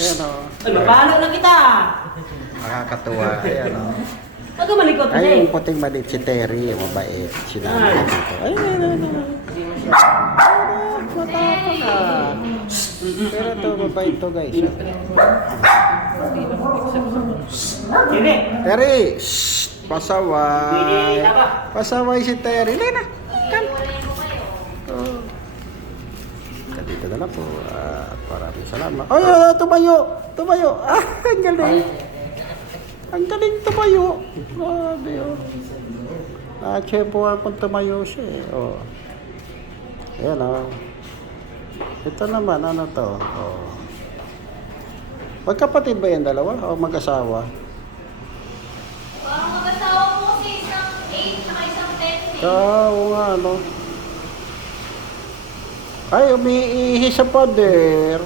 Ayan o. Ay, mabalo na kita. Nakakatuwa. Ayan o. Huwag ka malikot kasi. Ay, yung puting maliit si Terry, yung mabait. Sinabi Ay. ko dito. Ay, ay, ay, ay. Ay, matapang ah. Pero to, mabait to guys. Hindi. Terry, shh, pasaway. Pasaway si Terry. Lena, come. Oh. Dito na lang po. At maraming salamat. Ay, ay, tumayo. Tumayo. Ah, ang galing. Ang galing tumayo. Grabe oh. Nakachempohan kung tumayo siya eh. Oh. Ayan oh. Ito naman, ano to? Oh. Magkapatid ba yan dalawa? O mag-asawa? Parang mag-asawa po kasi isang 8 saka isang 10 eh. Oo nga, no? Ay, umiihi sa pader.